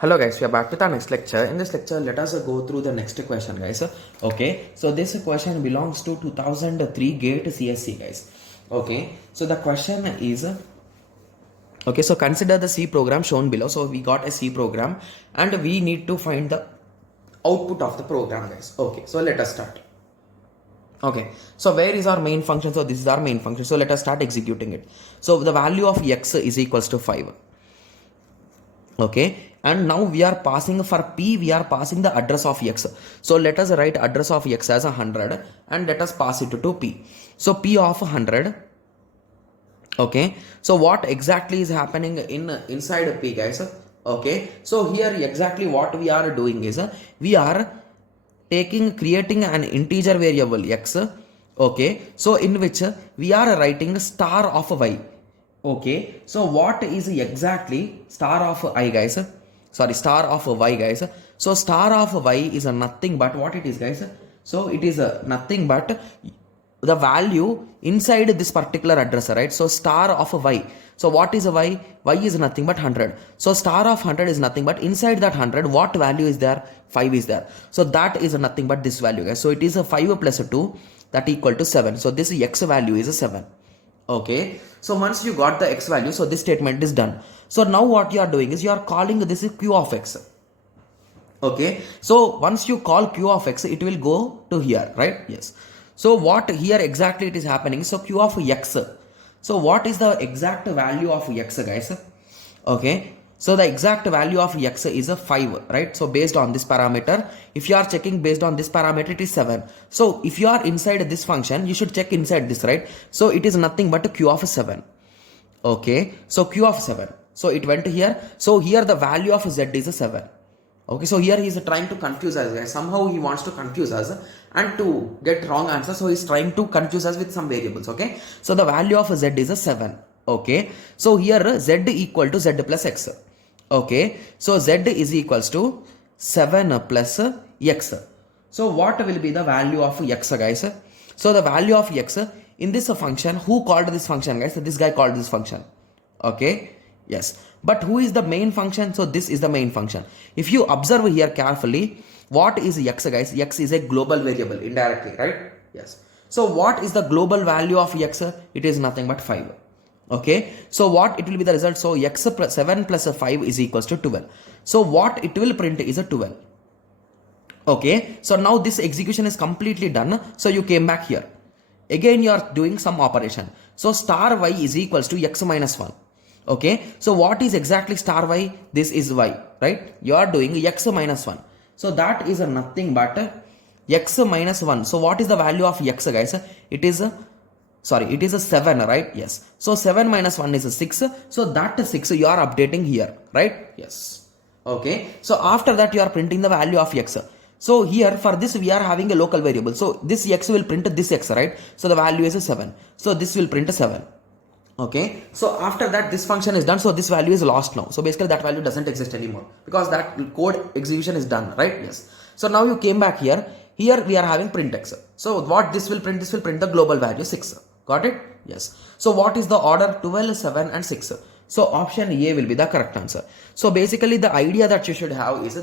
Hello guys, we are back with our next lecture. In this lecture, let us go through the next question guys. Okay, so this question belongs to 2003 GATE CSC guys. Okay, so the question is, okay, so consider the C program shown below. So we got a C program and we need to find the output of the program guys. Okay, so let us start. Okay, so where is our main function? So this is our main function. So let us start executing it. So the value of x is equals to 5. Okay, and now we are passing for p, we are passing the address of x. So let us write address of x as 100 and let us pass it to p. So p of 100. Okay, so what exactly is happening inside p guys? Okay, so here exactly what we are doing is we are creating an integer variable x. Okay, so in which we are writing star of y. Okay, so what is exactly star of I guys? Sorry, star of y guys. So star of y is nothing but what it is guys? So it is nothing but the value inside this particular address, right? So star of y. So what is y? Y is nothing but 100. So star of 100 is nothing but inside that 100 what value is there? 5 is there. So that is nothing but this value guys. So it is a 5 plus 2 that equal to 7. So this x value is a 7. Okay, so once you got the x value, so this statement is done. So now what you are doing is you are calling this is q of x. Okay, so once you call q of x, it will go to here, right? Yes. So what here exactly it is happening? So q of x. So what is the exact value of x guys? Okay, so the exact value of x is a 5, right? So based on this parameter, if you are checking based on this parameter, it is 7. So if you are inside this function, you should check inside this, right? So it is nothing but q of 7. Okay, so q of 7. So it went here. So here the value of z is a 7. Okay, so here he is trying to confuse us guys. Somehow he wants to confuse us and to get wrong answer. So he is trying to confuse us with some variables. Okay, so the value of z is a 7. Okay, so here z equal to z plus x. Okay, so z is equals to 7 plus x. So what will be the value of x guys? So the value of x in this function, who called this function guys? So this guy called this function. Okay, yes, but who is the main function? So this is the main function. If you observe here carefully, what is x guys? X is a global variable indirectly, right? Yes. So what is the global value of x? It is nothing but 5. Okay, so what it will be the result? So x plus 7 plus 5 is equals to 12. So what it will print is a 12. Okay, so now this execution is completely done. So you came back here. Again you are doing some operation. So star y is equals to x minus 1. Okay, so what is exactly star y? This is y, right? You are doing x minus 1. So that is nothing but x minus 1. So what is the value of x guys? It is it is a 7, right? Yes. So 7 minus 1 is a 6. So that 6 you are updating here, right? Yes. Okay. So after that you are printing the value of x. So here for this we are having a local variable. So this x will print this x, right? So the value is a 7. So this will print a 7. Okay. So after that this function is done. So this value is lost now. So basically that value doesn't exist anymore because that code execution is done, right? Yes. So now you came back here. Here we are having print x. So what this will print? This will print the global value 6. Got it? Yes. So what is the order? 12, 7 and 6. So option A will be the correct answer. So basically the idea that you should have is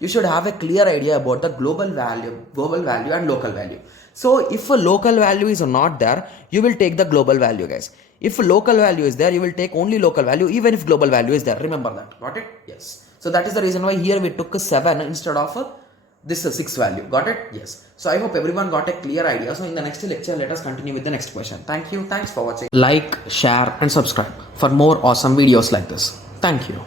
you should have a clear idea about the global value and local value. So if a local value is not there, you will take the global value guys. If local value is there, you will take only local value even if global value is there. Remember that. Got it? Yes. So that is the reason why here we took 7 instead of this 6 value. Got it? Yes. So I hope everyone got a clear idea. So in the next lecture, let us continue with the next question. Thank you. Thanks for watching. Like, share and subscribe for more awesome videos like this. Thank you.